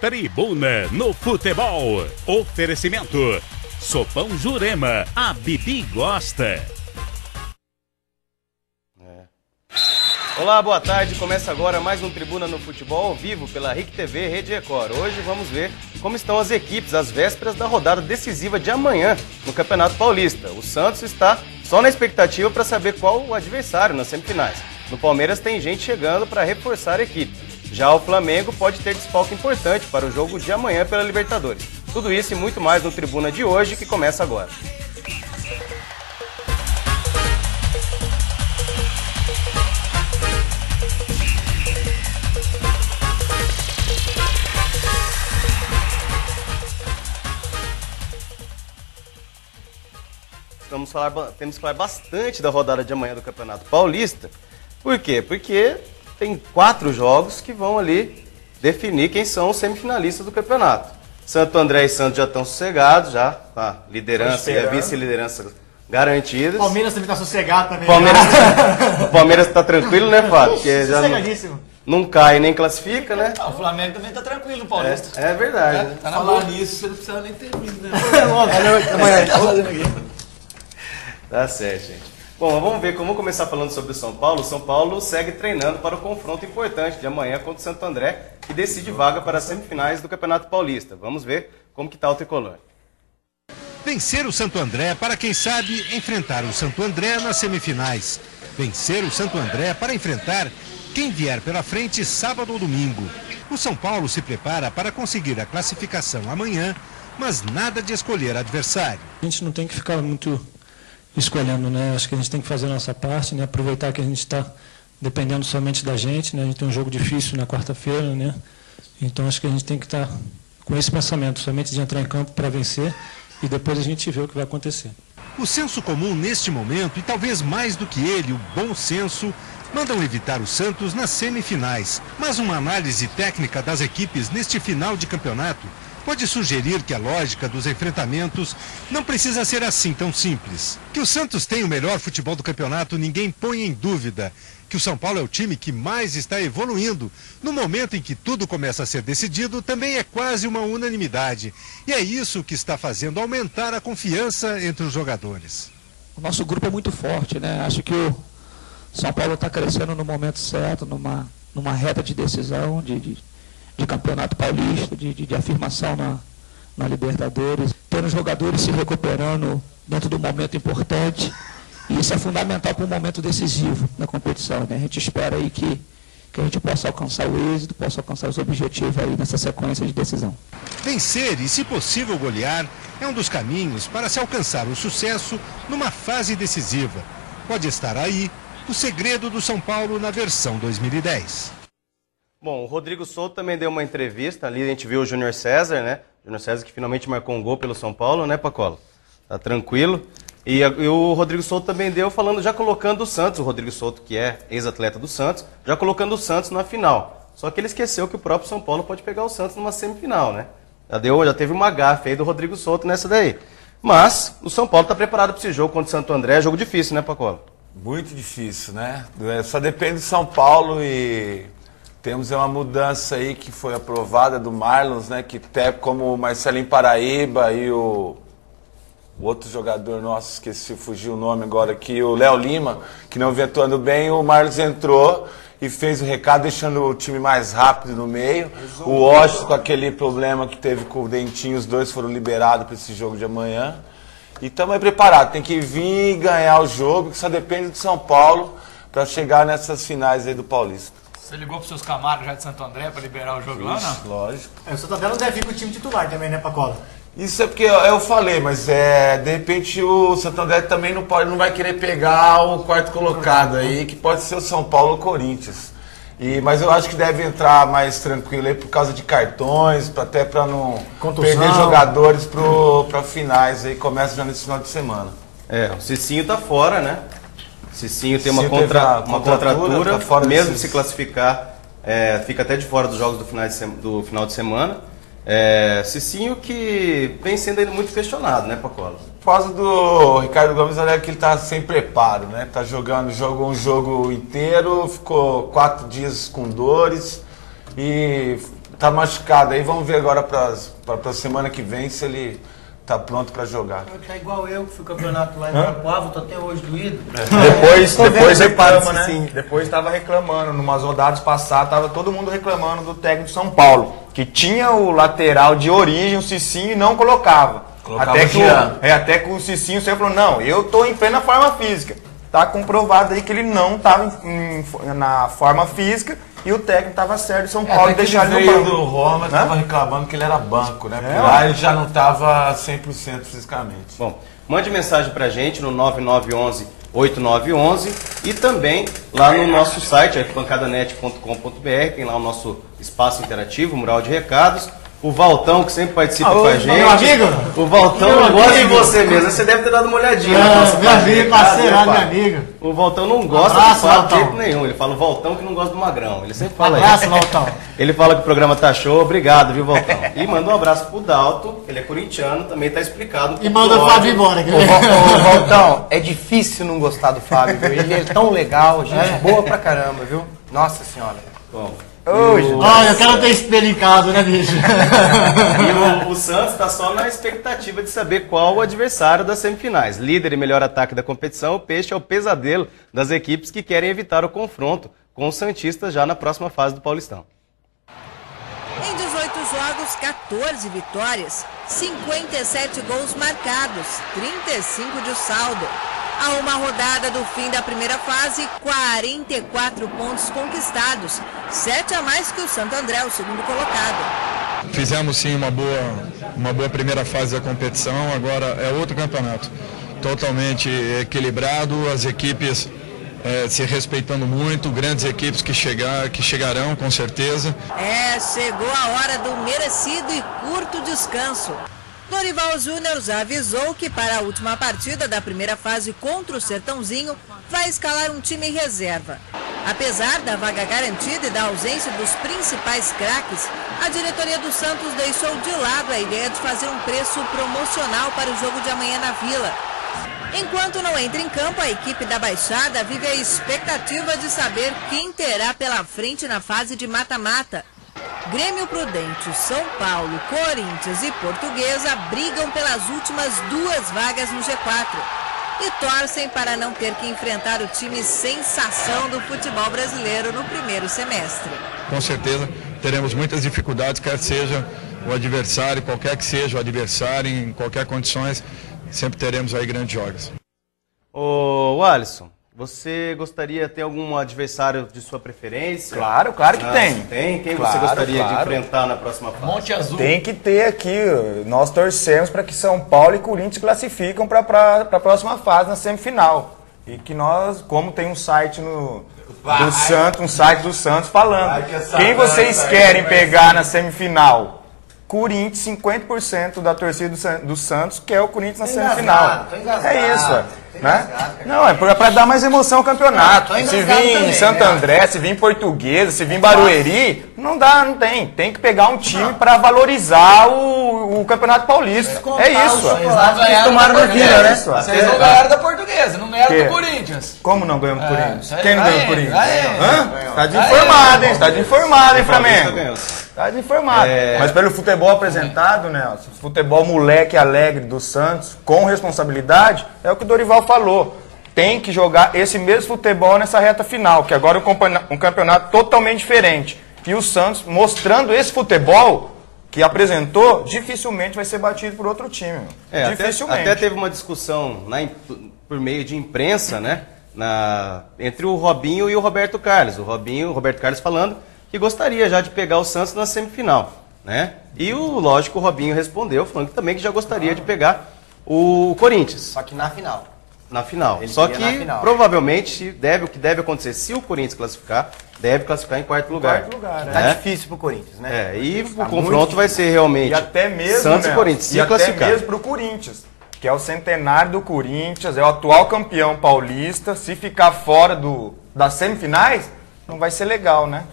Tribuna no Futebol. Oferecimento. Sopão Jurema. A Bibi gosta. Olá, boa tarde. Começa agora mais um Tribuna no Futebol ao vivo pela RIC TV Rede Record. Hoje vamos ver como estão as equipes às vésperas da rodada decisiva de amanhã no Campeonato Paulista. O Santos está só na expectativa para saber qual o adversário nas semifinais. No Palmeiras tem gente chegando para reforçar a equipe. Já o Flamengo pode ter desfalque importante para o jogo de amanhã pela Libertadores. Tudo isso e muito mais no Tribuna de hoje, que começa agora. Temos que falar bastante da rodada de amanhã do Campeonato Paulista. Por quê? Porque tem 4 jogos que vão ali definir quem são os semifinalistas do campeonato. Santo André e Santos já estão sossegados, já com a liderança e a vice-liderança garantidas. Palmeiras também está sossegado também. O Palmeiras está tranquilo, né, Fábio? Porque já não cai nem classifica, né? O Flamengo também está tranquilo no Paulista. É verdade. Tá na falar nisso, você não precisa nem ter vindo, né? Tá certo, gente. Bom, vamos ver como começar falando sobre o São Paulo. O São Paulo segue treinando para o confronto importante de amanhã contra o Santo André, que decide vaga para as semifinais do Campeonato Paulista. Vamos ver como que está o tricolor. Vencer o Santo André para quem sabe enfrentar o Santo André nas semifinais. Vencer o Santo André para enfrentar quem vier pela frente sábado ou domingo. O São Paulo se prepara para conseguir a classificação amanhã, mas nada de escolher adversário. A gente não tem que ficar muito escolhendo, né? Acho que a gente tem que fazer a nossa parte, né? Aproveitar que a gente está dependendo somente da gente, né? A gente tem um jogo difícil na quarta-feira, né? Então acho que a gente tem que estar com esse pensamento, somente de entrar em campo para vencer e depois a gente vê o que vai acontecer. O senso comum neste momento, e talvez mais do que ele, o bom senso, mandam evitar o Santos nas semifinais. Mas uma análise técnica das equipes neste final de campeonato pode sugerir que a lógica dos enfrentamentos não precisa ser assim tão simples. Que o Santos tem o melhor futebol do campeonato, ninguém põe em dúvida. Que o São Paulo é o time que mais está evoluindo. No momento em que tudo começa a ser decidido, também é quase uma unanimidade. E é isso que está fazendo aumentar a confiança entre os jogadores. O nosso grupo é muito forte, né? Acho que o São Paulo está crescendo no momento certo, numa reta de decisão, de campeonato paulista, de afirmação na Libertadores, tendo os jogadores se recuperando dentro do momento importante, e isso é fundamental para um momento decisivo na competição, né? A gente espera aí que a gente possa alcançar o êxito, possa alcançar os objetivos aí nessa sequência de decisão. Vencer e, se possível, golear é um dos caminhos para se alcançar o sucesso numa fase decisiva. Pode estar aí o segredo do São Paulo na versão 2010. Bom, o Rodrigo Souto também deu uma entrevista, ali a gente viu o Júnior César, né? Júnior César que finalmente marcou um gol pelo São Paulo, né, Pacola? Tá tranquilo. E o Rodrigo Souto também deu falando, já colocando o Santos, o Rodrigo Souto que é ex-atleta do Santos, já colocando o Santos na final. Só que ele esqueceu que o próprio São Paulo pode pegar o Santos numa semifinal, né? Já teve uma gafe aí do Rodrigo Souto nessa daí. Mas o São Paulo tá preparado para esse jogo contra o Santo André, jogo difícil, né, Pacola? Muito difícil, né? Só depende do São Paulo e temos uma mudança aí que foi aprovada do Marlons, né? Que até como o Marcelinho Paraíba e o outro jogador nosso, esqueci, fugiu o nome agora aqui, o Léo Lima, que não vinha atuando bem, o Marlons entrou e fez o recado, deixando o time mais rápido no meio. O Washington, com aquele problema que teve com o Dentinho, os dois foram liberados para esse jogo de amanhã. E estamos aí preparados, tem que vir ganhar o jogo, que só depende do São Paulo para chegar nessas finais aí do Paulista. Você ligou para os seus camaros já de Santo André para liberar o jogo lá, não? Lógico. O Santo André não deve vir com o time titular também, né, Pacola? Isso é porque eu falei, mas de repente o Santo André também não vai querer pegar o quarto colocado aí, que pode ser o São Paulo ou o Corinthians. Mas eu acho que deve entrar mais tranquilo aí por causa de cartões, até para não perder jogadores para finais aí, começa já nesse final de semana. O Cicinho tá fora, né? O Cicinho tem uma contratura, tá mesmo se classificar, fica até de fora dos jogos do final de semana. Cicinho que vem sendo ainda muito questionado, né, Pacola? Por causa do Ricardo Gomes, olha que ele tá sem preparo, né? Tá jogou um jogo inteiro, ficou 4 dias com dores e Tá machucado aí, vamos ver agora pra semana que vem se ele tá pronto pra jogar. Tá igual eu, que fui campeonato lá em Guarapuava, tô até hoje doído. Depois reclama, né? Sim. Depois tava reclamando, numas rodadas passadas, tava todo mundo reclamando do técnico de São Paulo, que tinha o lateral de origem, o Cicinho, e não colocava. Até que o Cicinho sempre falou, não, eu tô em plena forma física. Tá comprovado aí que ele não tava na forma física e o técnico tava certo em São Paulo, deixar ele no banco. Do Roma, tava reclamando que ele era banco, né? Porque lá ele já não tava 100% fisicamente. Bom, mande mensagem pra gente no 9911-8911 e também lá no nosso site, arquibancadanet.com.br, tem lá o nosso espaço interativo, mural de recados. O Valtão, que sempre participa com a gente. Meu amigo! O Valtão não gosta de você mesmo. Você deve ter dado uma olhadinha. Meu amigo, parceiro, meu amigo. O Valtão não gosta de falar de jeito nenhum. Ele fala o Valtão que não gosta do Magrão. Ele sempre fala isso. Valtão. Ele fala que o programa tá show. Obrigado, viu, Valtão? E manda um abraço pro Dalto. Ele é corintiano, também tá explicado. E manda o Fábio embora. Ô, Valtão, é difícil não gostar do Fábio, viu? Ele é tão legal, gente boa pra caramba, viu? Nossa senhora. Bom. Olha, eu quero ter espelho em casa, né, bicho? E o Santos está só na expectativa de saber qual o adversário das semifinais. Líder e melhor ataque da competição, o Peixe é o pesadelo das equipes que querem evitar o confronto com os santistas já na próxima fase do Paulistão. Em 18 jogos, 14 vitórias, 57 gols marcados, 35 de saldo. A uma rodada do fim da primeira fase, 44 pontos conquistados, 7 a mais que o Santo André, o segundo colocado. Fizemos sim uma boa primeira fase da competição, agora é outro campeonato, totalmente equilibrado, as equipes se respeitando muito, grandes equipes que chegarão com certeza. Chegou a hora do merecido e curto descanso. Dorival Júnior já avisou que para a última partida da primeira fase contra o Sertãozinho, vai escalar um time reserva. Apesar da vaga garantida e da ausência dos principais craques, a diretoria do Santos deixou de lado a ideia de fazer um preço promocional para o jogo de amanhã na Vila. Enquanto não entra em campo, a equipe da Baixada vive a expectativa de saber quem terá pela frente na fase de mata-mata. Grêmio Prudente, São Paulo, Corinthians e Portuguesa brigam pelas últimas 2 vagas no G4 e torcem para não ter que enfrentar o time sensação do futebol brasileiro no primeiro semestre. Com certeza teremos muitas dificuldades, quer seja o adversário, qualquer que seja o adversário, em qualquer condições, sempre teremos aí grandes jogos. Ô Alisson, você gostaria de ter algum adversário de sua preferência? Claro que tem. Tem? Quem você gostaria de enfrentar na próxima fase? Monte Azul. Tem que ter aqui, nós torcemos para que São Paulo e Corinthians classificam para a próxima fase na semifinal. E que nós, como tem um site do Santos falando, quem vocês querem pegar na semifinal? Corinthians, 50% da torcida do Santos quer o Corinthians na semifinal. É isso, né? Não, é para dar mais emoção ao campeonato. Se vir em Santo André, se vir em Portuguesa, se vir em Barueri, não tem. Tem que pegar um time para valorizar o Campeonato Paulista. É isso. Vocês tomaram na Vila, né? Vocês não ganharam da Portuguesa, não ganharam do Corinthians. Como não ganhamos do Corinthians? Quem não ganhou do Corinthians? Tá desinformado, hein? Tá desinformado, hein, Flamengo? Tá desinformado. Mas pelo futebol apresentado, né? Futebol moleque alegre do Santos, com responsabilidade, é o que o Dorival falou. Tem que jogar esse mesmo futebol nessa reta final, que agora é um campeonato totalmente diferente. E o Santos, mostrando esse futebol que apresentou, dificilmente vai ser batido por outro time. Dificilmente. Até teve uma discussão por meio de imprensa, né? Entre o Robinho e o Roberto Carlos. O Roberto Carlos falando que gostaria já de pegar o Santos na semifinal, né? E lógico, o Robinho respondeu, falando que também já gostaria de pegar o Corinthians. Só que na final. Na final. Só que provavelmente o que deve acontecer, se o Corinthians classificar, deve classificar em quarto lugar. Né? Tá difícil pro Corinthians, né? E o confronto vai ser realmente Santos e Corinthians, se classificar. Até mesmo pro Corinthians, que é o centenário do Corinthians, é o atual campeão paulista. Se ficar fora das semifinais, não vai ser legal, né?